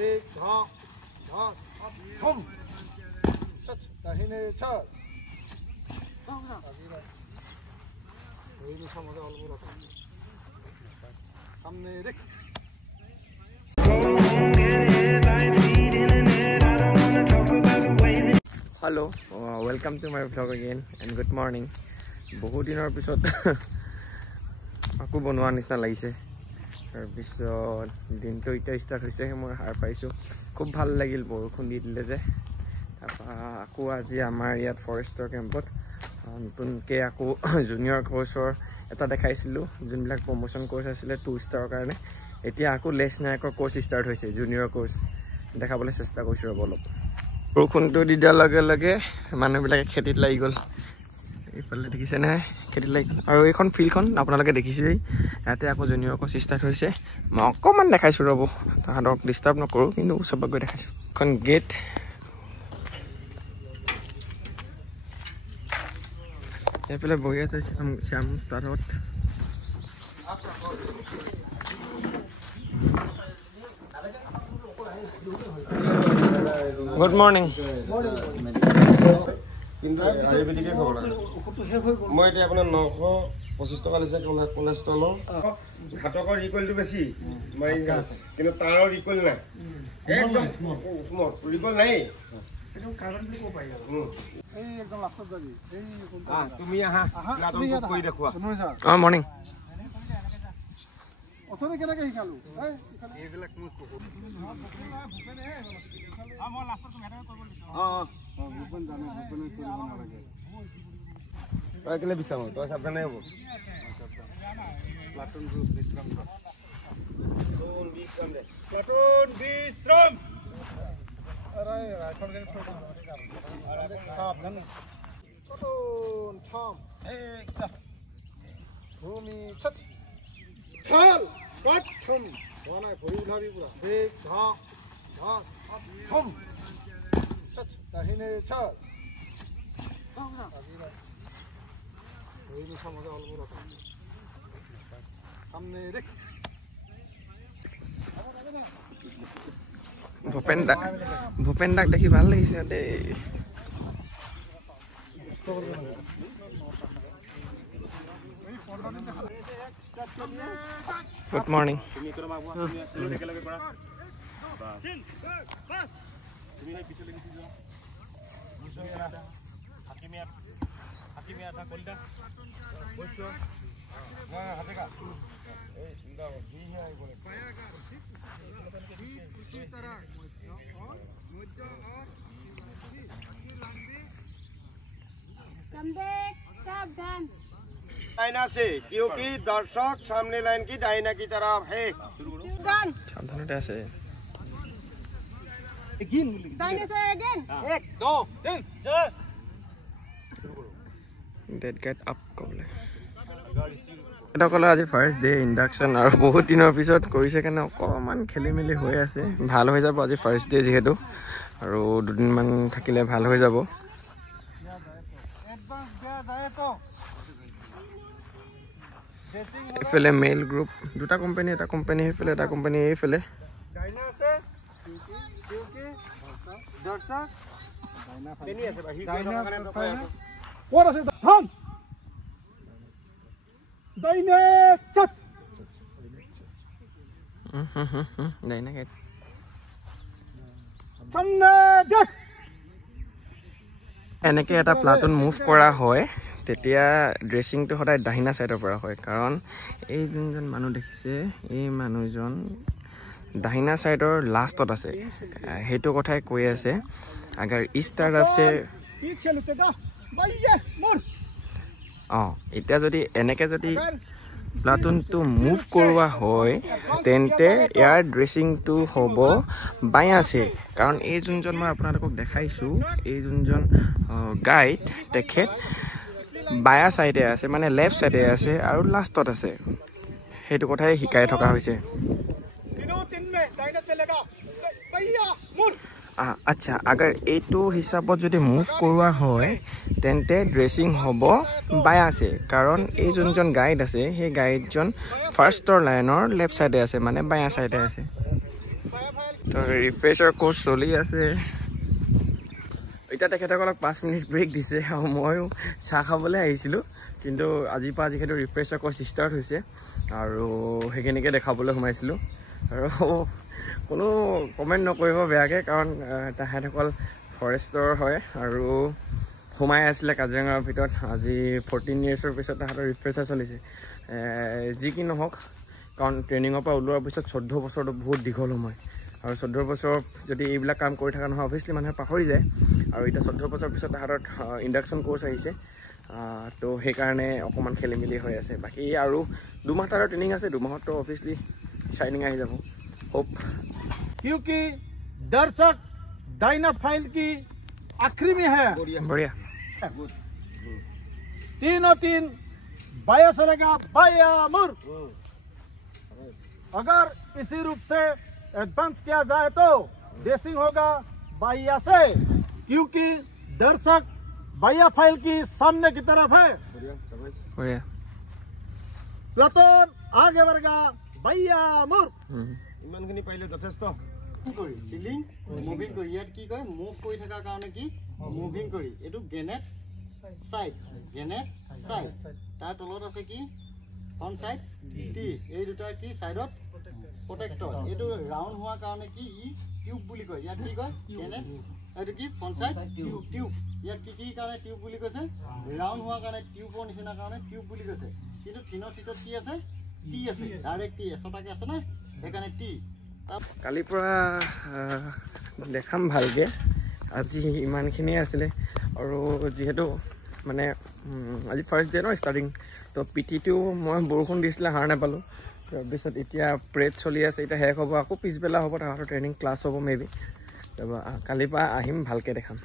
एक धा धा थम चच दाहिने चल सामने देख Hello, welcome to my vlog again and good morning. বহুত দিনৰ পিছত আকৌ বনোৱা নিচিনা লাগিছে তাৰপিছত দিনটো এতিয়া ষ্টাৰ্ট হৈছে মই সাৰ পাইছোঁ খুব ভাল লাগিল বৰষুণ দি দিলে যে তাৰপৰা আকৌ আজি আমাৰ ইয়াত ফৰেষ্টৰ কেম্পত নতুনকৈ আকৌ জুনিয়ৰ কোৰ্চৰ এটা দেখাইছিলোঁ যোনবিলাক প্ৰমোশ্যন কোৰ্চ আছিলে 2 ষ্টাৰৰ কাৰণে এতিয়া আকৌ লেছ নায়কৰ কোৰ্চ ষ্টাৰ্ট হৈছে জুনিয়ৰ কোৰ্চ দেখাবলৈ চেষ্টা কৰিছোঁ ৰ'ব অলপ বৰষুণটো দি দিয়াৰ লগে লগে মানুহবিলাকে খেতিত লাগি গ'ল এইফালে দেখিছে নহয় খেতিত লাগি গ'ল আৰু এইখন ফিল্ডখন আপোনালোকে দেখিছেই ইয়াতে আকৌ জুনিয়ৰ কোৰ্চ ষ্টাৰ্ট হৈছে মই অকণমান দেখাইছোঁ ৰ'ব তাহাঁতক ডিষ্টাৰ্ব নকৰোঁ কিন্তু ওচৰত গৈ দেখাইছোঁ এখন গেট এইফালে বহি আছে শ্যাম ষ্টাৰত গুড মৰ্ণিং কিন্তু আয়ুৰ্বেদিকে খাব লাগে মই এতিয়া আপোনাৰ 925 টকা লৈছে কোলেষ্ট্ৰল ঘাতকৰ ৰিকলটো বেছি কিন্তু তাৰ ৰিকল নাই একদম ৰিকল নাই তুমি আহা কৰি দেখুৱা অঁ মৰ্ণিং অথনি কেনেকৈ শিকালো এইবিলাক ভূপেন জানো ভূপেনে কৰিব নালাগে তই কেলে বিচাৰো তই সাৱধানে হ'ব প্লাটুন বিশ্ৰাম প্লাটুন বিশ্ৰাম আরে রাইফল গাড়ি ছোট সাবধান প্লাটুন থাম একদম ভূমি ছট চল কট থম বনাই ভৰি উঠাবি পুৰা এক ধা ধা থম চট দাহিনে চল সামনে দেখ ভূপেন দাক দেখি ভাল লাগিছে দেই গুড মৰ্ণিং दाहिना से क्योंकि दर्शक सामने लाइन की दाहिना की तरफ है सावधानते আছে दाहिने से अगेन 1 2 3 चल डेट गेट अप কবলে এটা কলৰ আজি ফাৰ্স্ট ডে ইন্ডাকশন আৰু বহুত দিনৰ পিছত কৰিছে কাৰণে অকমান খেলি মেলি হৈ আছে ভাল হৈ যাব আজি ফাৰ্স্ট ডে যেহেতু আৰু দুদিন মান থাকিলে ভাল হৈ যাব এফালে মেইল গ্ৰুপ দুটা কোম্পানী এটা কোম্পানী এফালে এটা কোম্পানী এফালে ডাইনা আছে কিউকি দর্শক কেনি আছে বাহি ডাইনা কোন আছে থাম ডাইনে চট ডাইনা গেট সামনে দেখ এনেকে এটা প্লাটুন মুভ কৰা হয় তেতিয়া ড্ৰেছিংটো সদায় দাহিনা সাইডৰ পৰা হয় কাৰণ এই যোনজন মানুহ দেখিছে এই মানুহজন দাহিনা সাইডৰ লাষ্টত আছে হেতু কথাই কৈ আছে अगर इस तरफ से पीछे लुटेगा भैया मोर এতিয়া যদি এনেকে যদি প্লাটুনটো মুভ কৰোৱা হয় তেন্তে ইয়াৰ ড্ৰেছিংটো হ'ব বায়াছে কাৰণ এই যোনজন মই আপোনালোকক দেখাইছোঁ এই যোনজন গাইড তেখেত বায়া সাইডে আছে মানে লেফট সাইডে আছে আৰু লাষ্টত আছে হেতু কথাই শিকাই থকা হৈছে আচ্ছা अगर এইটো হিচাপত যদি মুভ কৰোৱা হয় তেন্তে ড্ৰেছিং হ'ব বায়াছে কাৰণ এই যোনজন গাইড আছে সেই গাইডজন ফাৰ্ষ্টৰ লাইনৰ লেফট সাইডে আছে মানে বায়া সাইডে আছে তো ৰিফ্ৰেছাৰ কোৰ্চ চলি আছে এতিয়া তেখেতসকলক 5 মিনিট ব্ৰেক দিছে আৰু ময়ো চাহ খাবলৈ আহিছিলোঁ কিন্তু আজিৰ পৰা যিহেতু ৰিফ্ৰেছাৰ কোৰ্চ ষ্টাৰ্ট হৈছে আৰু সেইখিনিকে দেখাবলৈ সোমাইছিলোঁ আৰু কোনো কমেণ্ট নকৰিব বেয়াকৈ কাৰণ তেখেতসকল ফৰেষ্টৰ হয় আৰু সোমাই আছিলে কাজিৰঙাৰ ভিতৰত আজি 14 ইয়েৰ্ছৰ পিছত তাহাঁতৰ ৰিফ্ৰেছাৰ চলিছে যি কি নহওক কাৰণ ট্ৰেইনিঙৰ পৰা ওলোৱাৰ পিছত 14 বছৰটো বহুত দীঘল সময় আৰু 14 বছৰ যদি এইবিলাক কাম কৰি থকা নহয় অভিয়াছলি মানুহে পাহৰি যায় আৰু এতিয়া 14 বছৰ পিছত তাহাঁতৰ ইণ্ডাকশ্যন কোৰ্চ আহিছে তো সেইকাৰণে অকণমান খেলি মেলি হৈ আছে বাকী আৰু 2 মাহ তাৰ ট্ৰেইনিং আছে 2 মাহতো অভিয়াছলি শ্বাইনিং আহি যাব होप क्योंकि दर्शक डायनाफाइल की आखिरी में है बढ़िया 3 बाया चलेगा बाया मुर अगर इसी रूप से एडवांस किया जाए तो डेसिंग होगा बाया से क्योंकि दर्शक बाया फाइल की सामने की तरफ है बढ़िया रतन आगे बढ़ेगा बाया मुर ইমানখিনি পাইলে যথেষ্ট কৰি সিলিং মুভিং কৰি ইয়াত কি কয় মুভ কৰি থকাৰ কাৰণে কি মুভিং কৰি এটো গেনেট সাইড তাৰ তলত আছে কি ফ্ৰন্ট সাইড টি এই দুটা কি সাইডত প্ৰটেক্টৰ এটো ৰাউন্ড হোৱাৰ কাৰণে কি ই টিউব বুলি কয় ইয়াত কি কয় গেনেট এটো কি ফ্ৰন্ট সাইড টিউব ইয়াত কি কাৰণে টিউব বুলি কৈছে ৰাউন্ড হোৱাৰ কাৰণে টিউবৰ নিচিনা কাৰণে টিউব বুলি কৈছে কিন্তু থিনৰ ভিতৰত কি আছে টি আছে ডাইৰেক্ট টি এছটাকে আছে না এখানে টি কালিৰ পৰা দেখাম ভালকৈ আজি ইমানখিনিয়ে আছিলে আৰু যিহেতু মানে আজি ফাৰ্ষ্ট ডে ন ষ্টাৰ্টিং তো পিটিটো মই বৰষুণ দিছিলে হাৰ নাপালোঁ তাৰপিছত এতিয়া প্ৰেড চলি আছে এতিয়া শেষ হ'ব আকৌ পিছবেলা হ'ব তাহাঁতৰ ট্ৰেইনিং ক্লাছ হ'ব মেবি তাৰপৰা কালিৰ পৰা আহিম ভালকৈ দেখাম